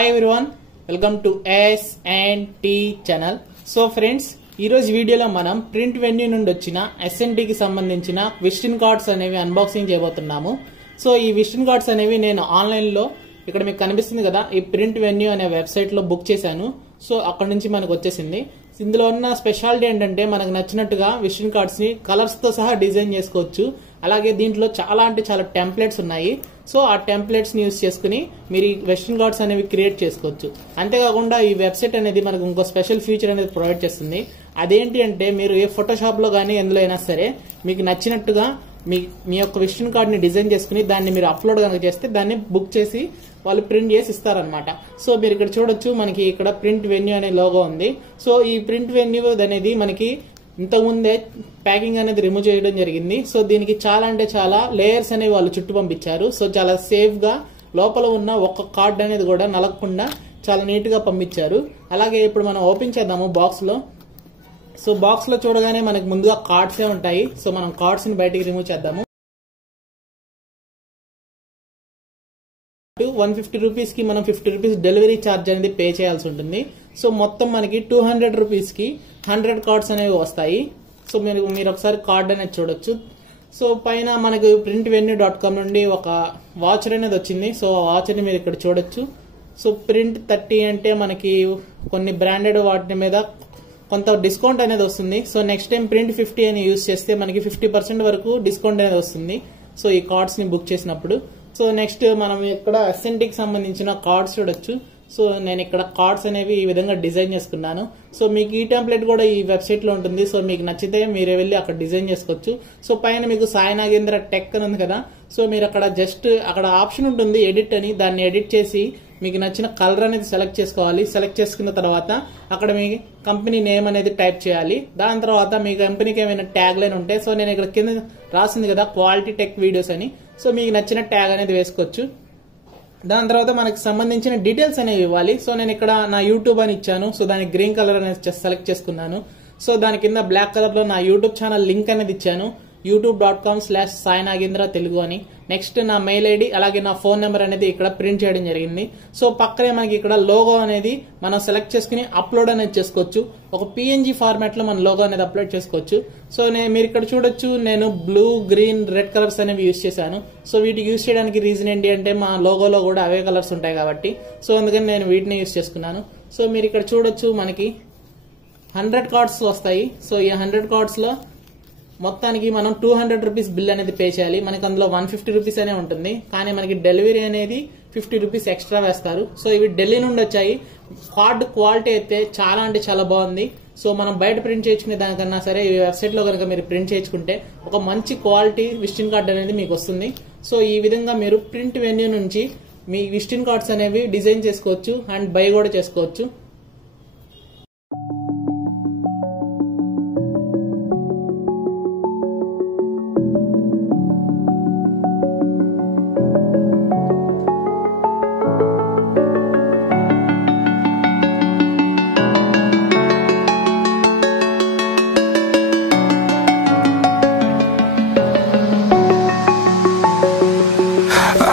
Hi everyone, welcome to S&T channel. So friends, ఈ రోజు వీడియోలో మనం ప్రింట్ వెన్యూ నుండి వచ్చిన S&T కి సంబంధించిన విజిటింగ్ కార్డ్స్ అనేవి అన్బాక్సింగ్ చేయబోతున్నాము. సో ఈ విజిటింగ్ కార్డ్స్ అనేవి నేను ఆన్లైన్ లో ఇక్కడ మీకు కనిపిస్తుంది కదా, ఈ ప్రింట్ వెన్యూ అనే వెబ్సైట్ లో బుక్ చేశాను. సో అక్కడ నుంచి మనకు వచ్చేసింది. ఇందులో ఉన్న స్పెషాలిటీ ఏంటంటే మనకు నచ్చినట్టుగా విజిటింగ్ కార్డ్స్ ని కలర్స్ తో సహా డిజైన్ చేసుకోవచ్చు. అలాగే దీంట్లో చాలా అంటే చాలా టెంప్లెట్స్ ఉన్నాయి. సో ఆ టెంప్లెట్స్ ని యూజ్ చేసుకుని మీరు ఈ విజిటింగ్ కార్డ్స్ అనేవి క్రియేట్ చేసుకోవచ్చు. అంతేకాకుండా ఈ వెబ్సైట్ అనేది మనకు ఇంకో స్పెషల్ ఫీచర్ అనేది ప్రొవైడ్ చేస్తుంది. అదేంటి అంటే మీరు ఏ ఫోటోషాప్ లో గానీ ఎందులో అయినా సరే మీకు నచ్చినట్టుగా మీ యొక్క విజిటింగ్ కార్డ్ ని డిజైన్ చేసుకుని దాన్ని మీరు అప్లోడ్ కనుక చేస్తే దాన్ని బుక్ చేసి వాళ్ళు ప్రింట్ చేసి ఇస్తారనమాట. సో మీరు ఇక్కడ చూడొచ్చు, మనకి ఇక్కడ ప్రింట్ వెన్యూ అనే లోగో ఉంది. సో ఈ ప్రింట్ వెన్యూ అనేది మనకి ఇంతకుముందే ప్యాకింగ్ అనేది రిమూవ్ చేయడం జరిగింది. సో దీనికి చాలా అంటే చాలా లేయర్స్ అనేవి వాళ్ళు చుట్టూ పంపించారు. సో చాలా సేఫ్ గా లోపల ఉన్న ఒక్క కార్డ్ అనేది కూడా నలగకుండా చాలా నీట్ గా పంపించారు. అలాగే ఇప్పుడు మనం ఓపెన్ చేద్దాము బాక్స్ లో. సో బాక్స్ లో చూడగానే మనకి ముందుగా కార్డ్సే ఉంటాయి. సో మనం కార్డ్స్ ని బయటికి రిమూవ్ చేద్దాము. 150 రూపీస్ కి మనం 50 రూపీస్ డెలివరీ ఛార్జ్ అనేది పే చేయాల్సి ఉంటుంది. సో మొత్తం మనకి 200 రూపీస్ కి 100 కార్డ్స్ అనేవి వస్తాయి. సో మీరు ఒకసారి కార్డ్ అనేది చూడొచ్చు. సో పైన మనకు PrintVenue.com నుండి ఒక వాచర్ అనేది వచ్చింది. సో ఆ వాచర్ ని మీరు ఇక్కడ చూడొచ్చు. సో ప్రింట్ 30 అంటే మనకి కొన్ని బ్రాండెడ్ వాటి మీద కొంత డిస్కౌంట్ అనేది వస్తుంది. సో నెక్స్ట్ టైం ప్రింట్ 50 అని యూజ్ చేస్తే మనకి 50% వరకు డిస్కౌంట్ అనేది వస్తుంది. సో ఈ కార్డ్స్ ని బుక్ చేసినప్పుడు. సో నెక్స్ట్ మనం ఇక్కడ S&T కి సంబంధించిన కార్డ్స్ చూడొచ్చు. సో నేను ఇక్కడ కార్డ్స్ అనేవి ఈ విధంగా డిజైన్ చేసుకున్నాను. సో మీకు ఈ టెంప్లెట్ కూడా ఈ వెబ్సైట్ లో ఉంటుంది. సో మీకు నచ్చితే మీరు వెళ్ళి అక్కడ డిజైన్ చేసుకోవచ్చు. సో పైన మీకు సాయి నాగేంద్ర టెక్ అని ఉంది కదా. సో మీరు అక్కడ జస్ట్ అక్కడ ఆప్షన్ ఉంటుంది ఎడిట్ అని, దాన్ని ఎడిట్ చేసి మీకు నచ్చిన కలర్ అనేది సెలెక్ట్ చేసుకోవాలి. సెలెక్ట్ చేసుకున్న తర్వాత అక్కడ మీ కంపెనీ నేమ్ అనేది టైప్ చేయాలి. దాని తర్వాత మీ కంపెనీకి ఏమైనా ట్యాగ్ లైన్ ఉంటే, సో నేను ఇక్కడ కింద రాసింది కదా క్వాలిటీ టెక్ వీడియోస్ అని, సో మీకు నచ్చిన ట్యాగ్ అనేది వేసుకోవచ్చు. దాని తర్వాత మనకి సంబంధించిన డీటెయిల్స్ అనేవి ఇవ్వాలి. సో నేను ఇక్కడ నా యూట్యూబ్ అని ఇచ్చాను. సో దానికి గ్రీన్ కలర్ అనేది సెలెక్ట్ చేసుకున్నాను. సో దాని కింద బ్లాక్ కలర్ లో నా యూట్యూబ్ ఛానల్ లింక్ అనేది ఇచ్చాను, youtube.com/Sai Nagendra తెలుగు అని. నెక్స్ట్ నా మెయిల్ ఐడి అలాగే నా ఫోన్ నెంబర్ అనేది ఇక్కడ ప్రింట్ చేయడం జరిగింది. సో పక్కనే మనకి ఇక్కడ లోగో అనేది మనం సెలెక్ట్ చేసుకుని అప్లోడ్ అనేది చేసుకోవచ్చు. ఒక PNG ఫార్మాట్ లో మన లోగో అనేది అప్లోడ్ చేసుకోవచ్చు. సో మీరు ఇక్కడ చూడొచ్చు, నేను బ్లూ, గ్రీన్, రెడ్ కలర్స్ అనేవి యూజ్ చేశాను. సో వీటికి యూజ్ చేయడానికి రీజన్ ఏంటి అంటే మా లోగోలో కూడా అవే కలర్స్ ఉంటాయి కాబట్టి, సో అందుకని నేను వీటిని యూజ్ చేసుకున్నాను. సో మీరు ఇక్కడ చూడొచ్చు, మనకి 100 కార్డ్స్ వస్తాయి. సో ఈ 100 కార్డ్స్ లో మొత్తానికి మనం 200 రూపీస్ బిల్ అనేది పే చేయాలి. మనకి అందులో 150 రూపీస్ అనే ఉంటుంది, కానీ మనకి డెలివరీ అనేది 50 రూపీస్ ఎక్స్ట్రా వేస్తారు. సో ఇవి ఢిల్లీ నుండి వచ్చాయి. కార్డ్ క్వాలిటీ అయితే చాలా అంటే చాలా బాగుంది. సో మనం బయట ప్రింట్ చేయించుకునే దానికన్నా సరే ఈ వెబ్సైట్ లో కనుక మీరు ప్రింట్ చేయించుకుంటే ఒక మంచి క్వాలిటీ విజిటింగ్ కార్డ్ అనేది మీకు వస్తుంది. సో ఈ విధంగా మీరు ప్రింట్ వెన్యూ నుంచి మీ విజిటింగ్ కార్డ్స్ అనేవి డిజైన్ చేసుకోవచ్చు అండ్ బై కూడా చేసుకోవచ్చు.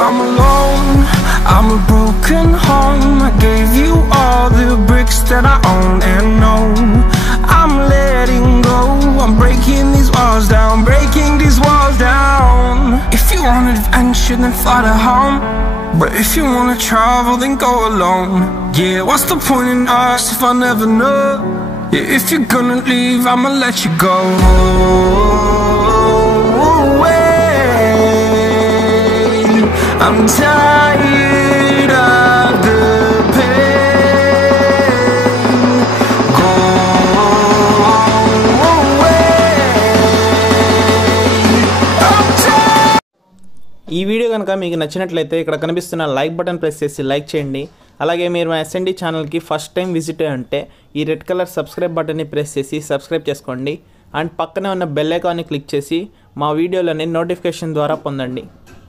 I'm alone, I'm a broken home. I gave you all the bricks that I own and know. I'm letting go, I'm breaking these walls down, breaking these walls down. If you want adventure, then fly to home. But if you wanna travel, then go alone. Yeah, what's the point in us if I never know? Yeah, if you're gonna leave, I'ma let you go. I'm tired of the pain. Go away. I'm tired. ఈ video కనుక మీకు నచ్చినట్లయితే ఇక్కడ కనిపిస్తున్న like button press చేసి like చేయండి. అలాగే మీరు మా S&T ఛానల్కి ఫస్ట్ టైం విజిట్ అంటే ఈ రెడ్ కలర్ సబ్స్క్రైబ్ బటన్ని ప్రెస్ చేసి సబ్స్క్రైబ్ చేసుకోండి. అండ్ పక్కనే ఉన్న బెల్ ఐకాన్ని క్లిక్ చేసి మా వీడియోలని నోటిఫికేషన్ ద్వారా పొందండి.